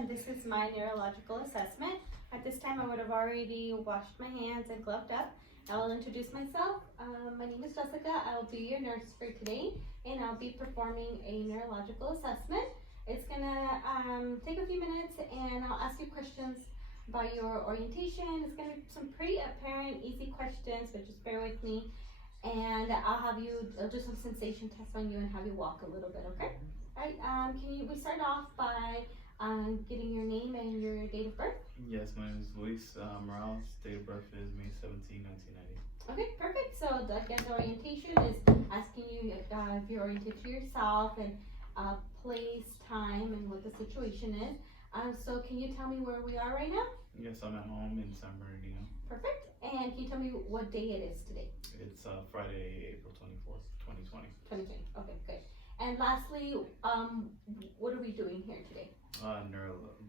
and this is my neurological assessment. At this time, I would have already washed my hands and gloved up. I'll introduce myself. My name is Jessica. I'll be your nurse for today, and I'll be performing a neurological assessment. It's gonna take a few minutes, and I'll ask you questions about your orientation. It's gonna be some pretty apparent, easy questions, but just bear with me. And I'll do some sensation tests on you and have you walk a little bit, okay? Alright, we start off by getting your name and your date of birth? Yes, my name is Luis Morales. Date of birth is May 17, 1990. Okay, perfect. So again, the orientation is asking you if you're oriented to yourself and place, time, and what the situation is. So can you tell me where we are right now? Yes, I'm at home in San Bernardino. Perfect. And can you tell me what day it is today? It's Friday, April 24th, 2020. 2020. Okay, good. And lastly, what are we doing here today?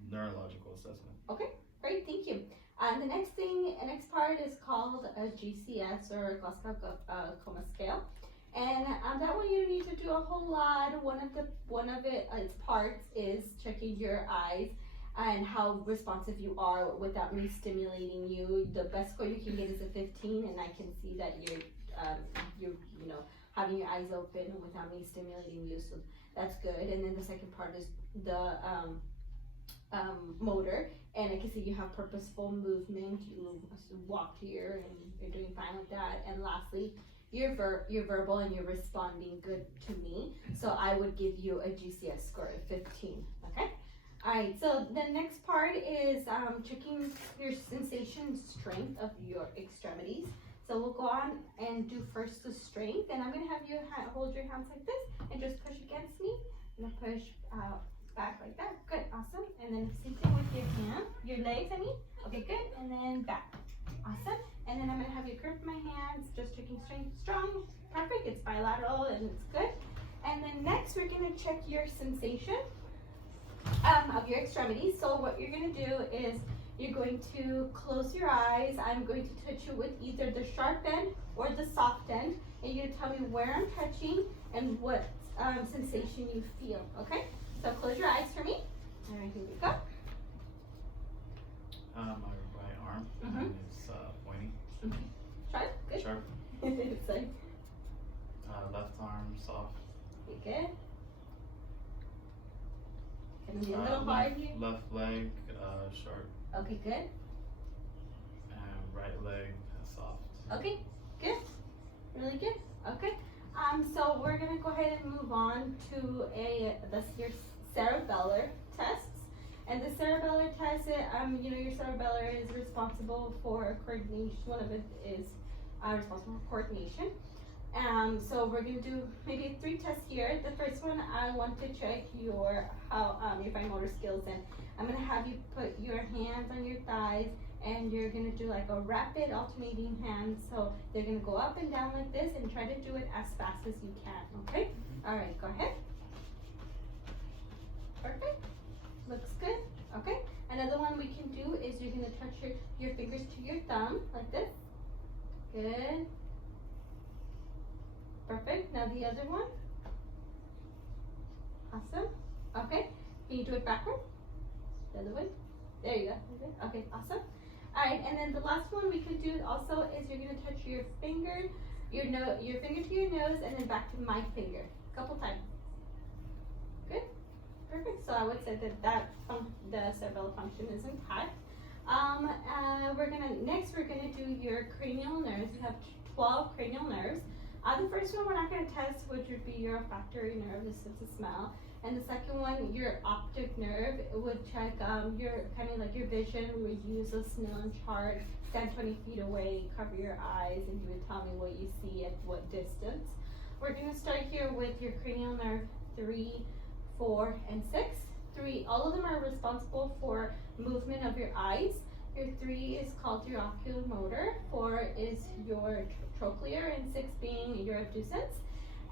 Neurological assessment. Okay, great, thank you. The next part is called a GCS or Glasgow Coma Scale, and that one you don't need to do a whole lot. One of its parts is checking your eyes and how responsive you are without me stimulating you. The best score you can get is a 15, and I can see that you're having your eyes open without me stimulating you, so that's good. And then the second part is the motor, and I can see you have purposeful movement. You walk here and you're doing fine with that. And lastly, you're verbal and you're responding good to me, so I would give you a GCS score of 15. Okay. Alright, so the next part is checking your sensation strength of your extremities. So we'll go on and do first the strength, and I'm going to have you hold your hands like this and just push against me, and push back like that. Good, awesome. And then same thing with your legs, Okay, good, and then back. Awesome. And then I'm going to have you curve my hands, just checking strength, strong, perfect. It's bilateral and it's good. And then next we're going to check your sensation of your extremities. So what you're going to do is you're going to close your eyes. I'm going to touch you with either the sharp end or the soft end, and you're going to tell me where I'm touching and what sensation you feel, okay? So close your eyes for me. All right, here we go. My right arm is pointy. Sharp, good. Sharp. It's like, left arm soft. okay, good. Gonna be a little hard here. Left leg sharp. Okay, good. And right leg soft. Okay, good. Really good. Okay. So we're gonna go ahead and move on to your cerebellar tests. And the cerebellar test, your cerebellar is responsible for coordination. One of it is responsible for coordination. So we're gonna do maybe 3 tests here. The first one, I want to check your fine motor skills, and I'm gonna have you put your hands on your thighs, and you're gonna do like a rapid alternating hand. So they're gonna go up and down like this, and try to do it as fast as you can. Okay. All right. Go ahead. Perfect. Looks good. Okay. Another one we can do is you're gonna touch your fingers to your thumb like this. Good. Perfect. Now the other one. Awesome. Okay. Can you do it backwards? The other way. There you go. Okay. Awesome. All right. And then the last one we can do also is you're gonna touch your finger to your nose, and then back to my finger a couple times. Good. Perfect. So I would say that the cerebellar function is intact. We're gonna do your cranial nerves. You have 12 cranial nerves. The first one we're not going to test, which would be your olfactory nerve, the sense of smell. And the second one, your optic nerve, it would check your vision. We would use a Snellen chart, stand 20 feet away, cover your eyes, and you would tell me what you see at what distance. We're going to start here with your cranial nerve 3, 4, and 6. 3, all of them are responsible for movement of your eyes. Your 3 is called your oculomotor, 4 is your trochlear, and 6 being your abducens.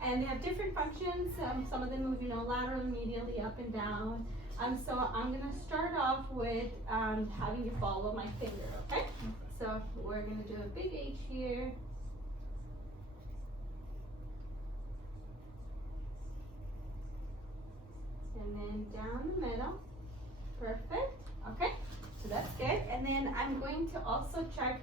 And they have different functions. Some of them move, laterally, medially, up and down. So I'm gonna start off with having you follow my finger, okay? So we're gonna do a big H here. And then down the middle. Perfect. Okay, so that's good. And then I'm going to also check.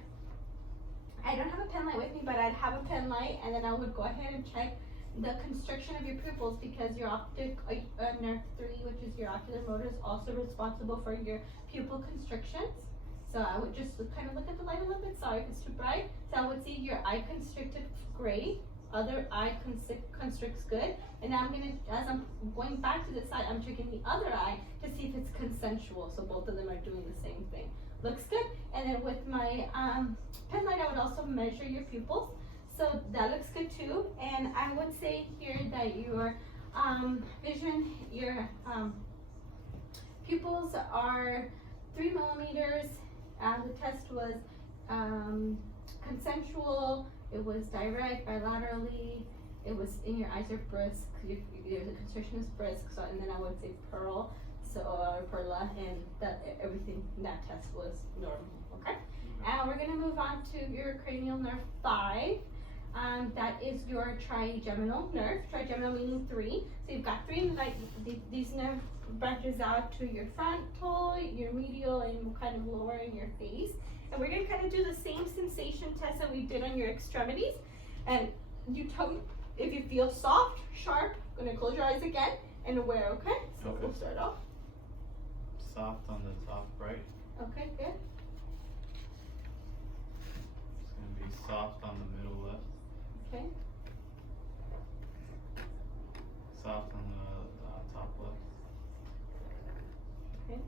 I don't have a pen light with me, but I'd have a pen light, and then I would go ahead and check the constriction of your pupils because your optic nerve 3, which is your ocular motor, is also responsible for your pupil constrictions. So I would just kind of look at the light a little bit. Sorry if it's too bright. So I would see your eye constricted great, other eye constricts good, and now I'm gonna, as I'm going back to the side, I'm checking the other eye to see if it's consensual. So both of them are doing the same thing. Looks good. And then with my pen light, I would also measure your pupils. So that looks good too. And I would say here that your vision, your pupils are 3 millimeters. The test was consensual. It was direct, bilaterally. It was in your eyes are brisk. The constriction is brisk. So, and then I would say pearl. So perla, and that everything in that test was normal. Okay. And we're gonna move on to your cranial nerve 5. That is your trigeminal nerve. Trigeminal meaning 3. So you've got 3 like these nerve branches out to your frontal, your medial, and kind of lower in your face. And we're gonna kind of do the same sensation test that we did on your extremities. And you tell me if you feel soft, sharp. Gonna close your eyes again and aware. Okay. So Okay. we'll start off. Soft on the top right. Okay, good. It's gonna be soft on the middle left. Okay. Soft on the top left. Okay.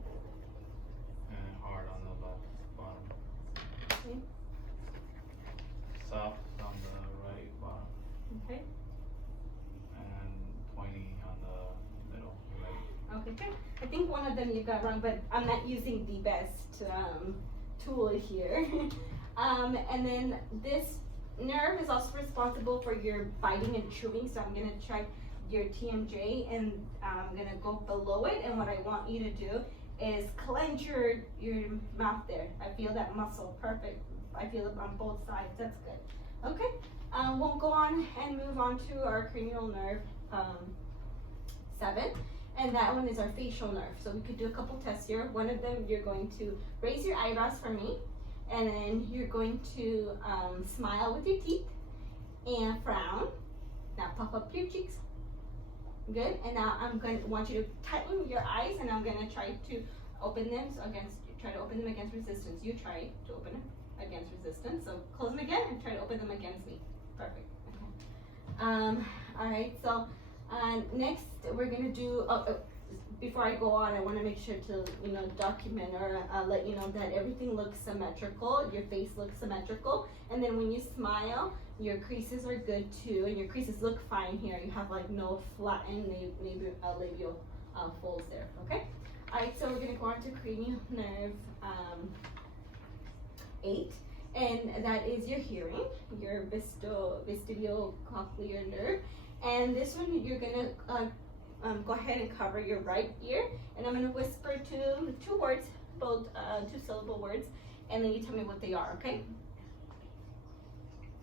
And hard on the left bottom. Okay. Soft on the right bottom. Okay. And pointy on the middle right. Okay, good. I think one of them you got wrong, but I'm not using the best tool here. And then this nerve is also responsible for your biting and chewing, so I'm gonna check your TMJ, and I'm gonna go below it, and what I want you to do is clench your mouth there. I feel that muscle, perfect. I feel it on both sides, that's good. Okay, we'll go on and move on to our cranial nerve 7. And that one is our facial nerve. So we could do a couple tests here. One of them, you're going to raise your eyebrows for me, and then you're going to smile with your teeth and frown. Now puff up your cheeks. Good. And now I'm going to want you to tighten your eyes, and I'm going to try to open them against resistance. You try to open them against resistance. So close them again and try to open them against me. Perfect. Okay. All right. So next we're gonna do. Before I go on, I want to make sure to document or let you know that everything looks symmetrical. Your face looks symmetrical, and then when you smile, your creases are good too, and your creases look fine here. You have like no flattened labial folds there. Okay. All right. So we're gonna go on to cranial nerve 8. And that is your hearing, your vestibulocochlear nerve. And this one, you're gonna go ahead and cover your right ear, and I'm gonna whisper two words, both 2-syllable words, and then you tell me what they are, okay?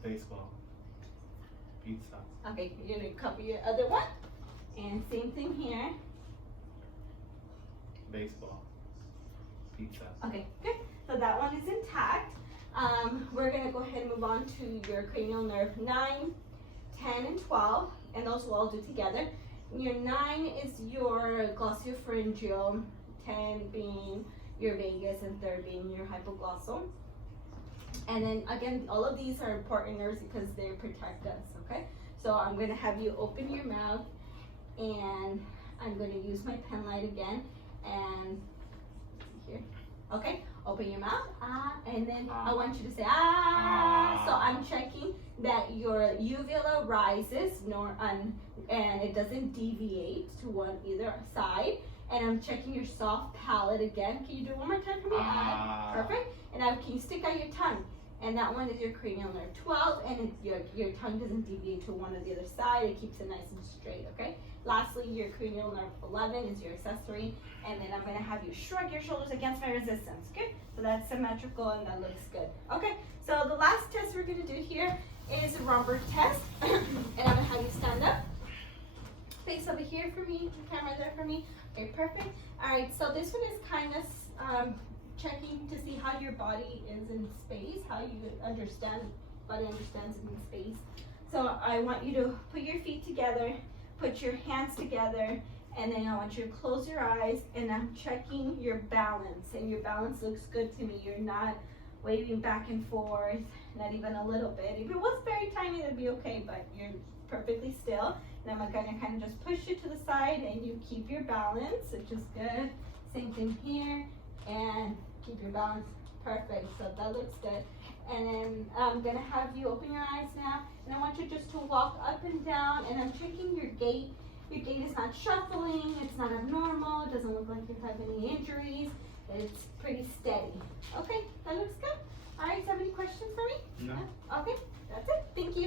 Baseball. Pizza. Okay, you're gonna cover your other one, and same thing here. Baseball. Pizza. Okay, good. So that one is intact. We're gonna go ahead and move on to your cranial nerve 9, 10, and 12, and those we'll all do together. Your 9 is your glossopharyngeal, 10 being your vagus, and 3rd being your hypoglossal. And then again, all of these are important nerves because they protect us, okay? So I'm going to have you open your mouth, and I'm going to use my pen light again, and here, okay? Open your mouth, and then I want you to say, So I'm checking that your uvula rises, and it doesn't deviate to either side. And I'm checking your soft palate again. Can you do it one more time for me? Perfect. And now can you stick out your tongue? And that one is your cranial nerve 12, and your tongue doesn't deviate to one or the other side. It keeps it nice and straight, okay? Lastly, your cranial nerve 11 is your accessory, and then I'm gonna have you shrug your shoulders against my resistance, good? So that's symmetrical, and that looks good. Okay, so the last test we're gonna do here is a Romberg test, and I'm gonna have you stand up. face over here for me, the camera there for me. Okay, perfect. Alright, so this one is kind of checking to see how your body is in space, how you body understands in space. So I want you to put your feet together, put your hands together, and then I want you to close your eyes, and I'm checking your balance, and your balance looks good to me. You're not waving back and forth, not even a little bit. If it was very tiny, that'd be okay, but you're perfectly still. And I'm gonna kind of just push you to the side, and you keep your balance, which is good. Same thing here, and keep your balance. Perfect, so that looks good. And then I'm gonna have you open your eyes now, and I want you just to walk up and down, and I'm checking your gait. Your gait is not shuffling, it's not abnormal, it doesn't look like you have any injuries, it's pretty steady. Okay, that looks good. All right, so have any questions for me? No. Okay, that's it, thank you.